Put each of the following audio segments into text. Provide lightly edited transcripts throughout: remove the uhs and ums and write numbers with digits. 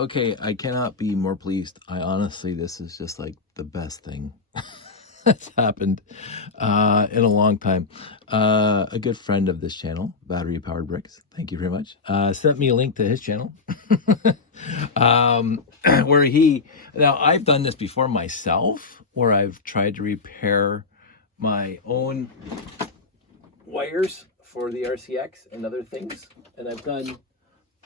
Okay, I cannot be more pleased. I honestly, this is just like the best thing that's happened in a long time. A good friend of this channel, BatteryPoweredBricks, thank you very much, sent me a link to his channel where now I've done this before myself, where I've tried to repair my own wires for the RCX and other things, and I've done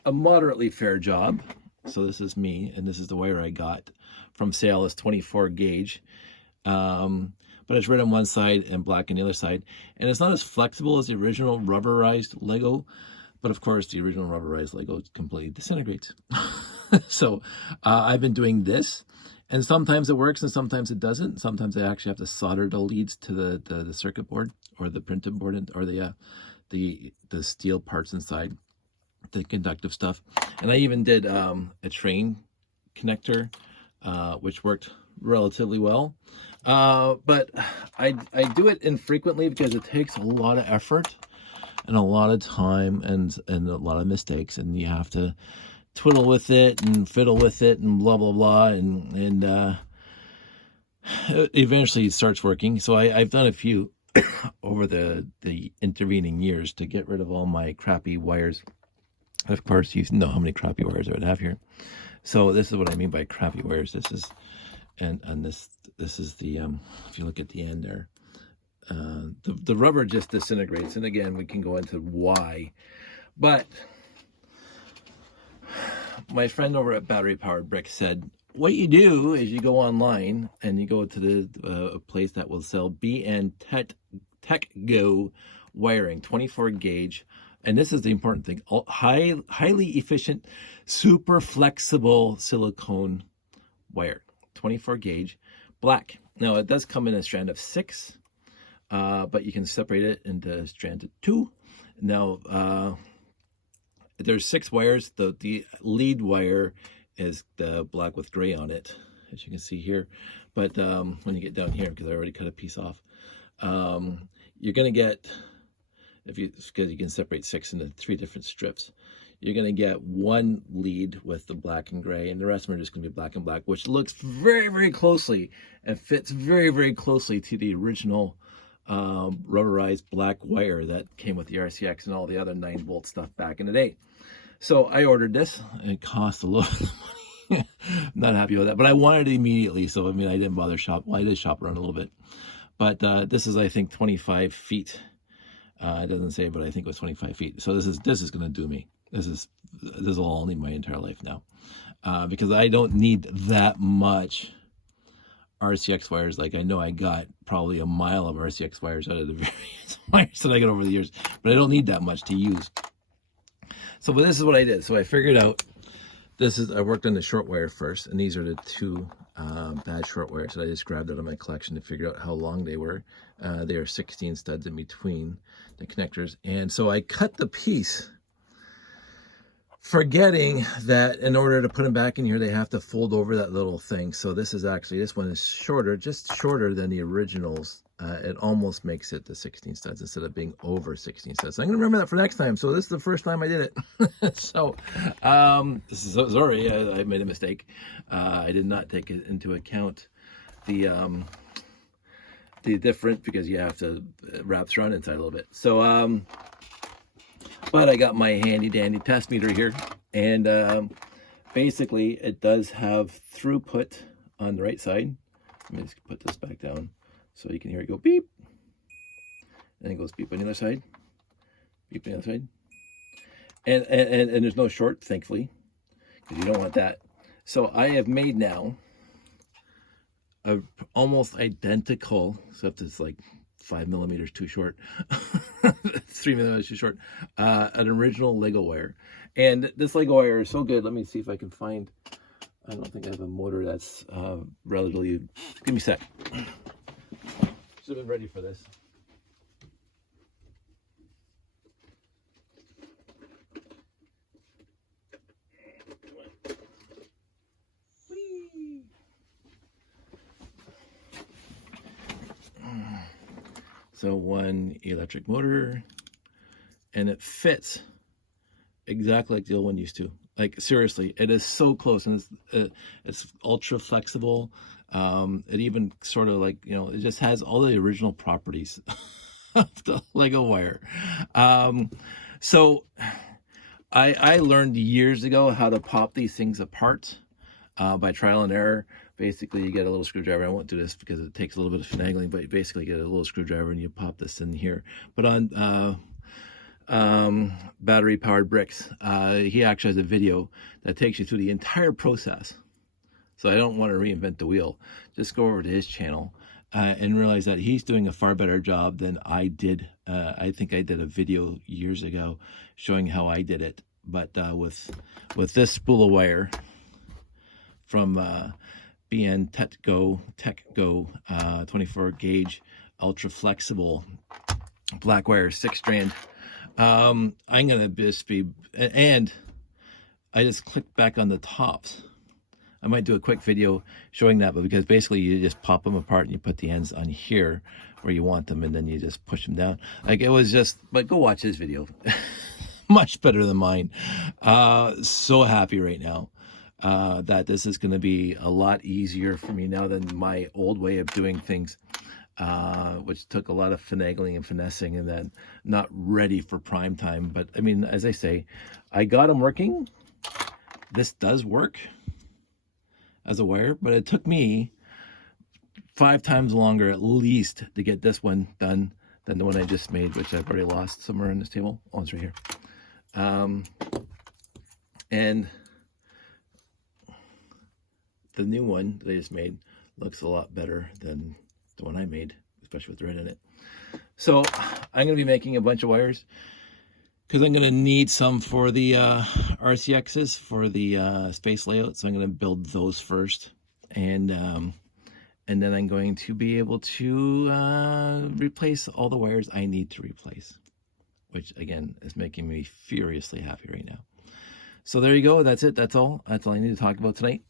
a moderately fair job. So this is me, and this is the wire I got from sale. It's 24 gauge, but it's red on one side and black on the other side, and it's not as flexible as the original rubberized Lego, but of course the original rubberized Lego completely disintegrates. So I've been doing this, and sometimes it works and sometimes it doesn't. Sometimes I actually have to solder the leads to the circuit board or the printed board, or the steel parts inside, the conductive stuff. And I even did a train connector, which worked relatively well. But I do it infrequently because it takes a lot of effort and a lot of time and a lot of mistakes, and you have to twiddle with it and fiddle with it and blah blah blah, and eventually it starts working. So I've done a few over the intervening years to get rid of all my crappy wires. Of course, you know how many crappy wires I would have here. So this is what I mean by crappy wires. This is, and this is the, if you look at the end there, the rubber just disintegrates. And again, we can go into why. But my friend over at BatteryPoweredBricks said, what you do is you go online and you go to the place that will sell BN Tech Go wiring, 24 gauge. And this is the important thing, highly efficient, super flexible silicone wire, 24 gauge, black. Now it does come in a strand of 6, but you can separate it into a strand of 2. Now there's 6 wires. The lead wire is the black with gray on it, as you can see here. But when you get down here, because I already cut a piece off, you're gonna get, because you can separate 6 into 3 different strips, you're going to get one lead with the black and gray, and the rest of them are just going to be black and black, which looks very, very closely and fits very, very closely to the original rubberized black wire that came with the RCX and all the other 9-volt stuff back in the day. So I ordered this, and it cost a little bit of money. Not happy with that, but I wanted it immediately, so I mean, I didn't bother shop. Well, I did shop around a little bit, but this is, I think, 25 feet. It doesn't say, but I think it was 25 feet. So this is going to do me. This will all need my entire life now, because I don't need that much RCX wires. Like, I know I got probably a mile of RCX wires out of the various wires that I got over the years, but I don't need that much to use. So, but this is what I did. So I figured out, I worked on the short wire first, and these are the 2 bad short wires that I just grabbed out of my collection to figure out how long they were. They are 16 studs in between the connectors. And so I cut the piece, forgetting that in order to put them back in here, they have to fold over that little thing. So this one is shorter, just shorter than the originals. It almost makes it the 16 studs instead of being over 16 studs. So I'm gonna remember that for next time. So this is the first time I did it. So sorry, I made a mistake. I did not take it into account the different, because you have to wrap around inside a little bit. So but I got my handy dandy test meter here, and basically it does have throughput on the right side. Let me just put this back down so you can hear it go beep, and it goes beep on the other side, beep on the other side, and there's no short, thankfully, because you don't want that. So I have made now a almost identical, except it's like 5 millimeters too short, 3 millimeters too short, an original Lego wire. And this Lego wire is so good. Let me see if I can find, I don't think I have a motor that's relatively, give me a sec. Should have been ready for this. So one electric motor, and it fits exactly like the old one used to. Like seriously, it is so close, and it's ultra flexible. It even sort of like, you know, it just has all the original properties of the Lego wire. So I learned years ago how to pop these things apart by trial and error. Basically, you get a little screwdriver. I won't do this because it takes a little bit of finagling, but you basically get a little screwdriver and you pop this in here. But on Battery Powered Bricks, he actually has a video that takes you through the entire process. So I don't want to reinvent the wheel. Just go over to his channel and realize that he's doing a far better job than I did. I think I did a video years ago showing how I did it, but with this spool of wire from BN TechGo 24 gauge ultra flexible black wire 6-strand. I'm gonna just be, and I just clicked back on the tops. I might do a quick video showing that, but because basically you just pop them apart and you put the ends on here where you want them, and then you just push them down. Like it was just, but go watch his video. Much better than mine. So happy right now that this is going to be a lot easier for me now than my old way of doing things, which took a lot of finagling and finessing, and then not ready for prime time. But I mean, as I say, I got them working. This does work as a wire, but it took me 5 times longer at least to get this one done than the one I just made, which I've already lost somewhere on this table. Oh, it's right here. And the new one that I just made looks a lot better than the one I made, especially with the red in it. So I'm going to be making a bunch of wires because I'm going to need some for the RCXs for the space layout. So I'm going to build those first, and then I'm going to be able to replace all the wires I need to replace, which again is making me furiously happy right now. So there you go. That's it. That's all I need to talk about tonight.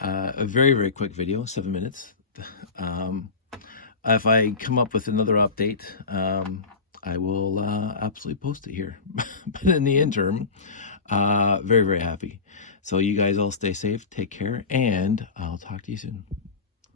A very, very quick video, 7 minutes. If I come up with another update, I will absolutely post it here. But in the interim, very, very happy. So you guys all stay safe, take care, and I'll talk to you soon.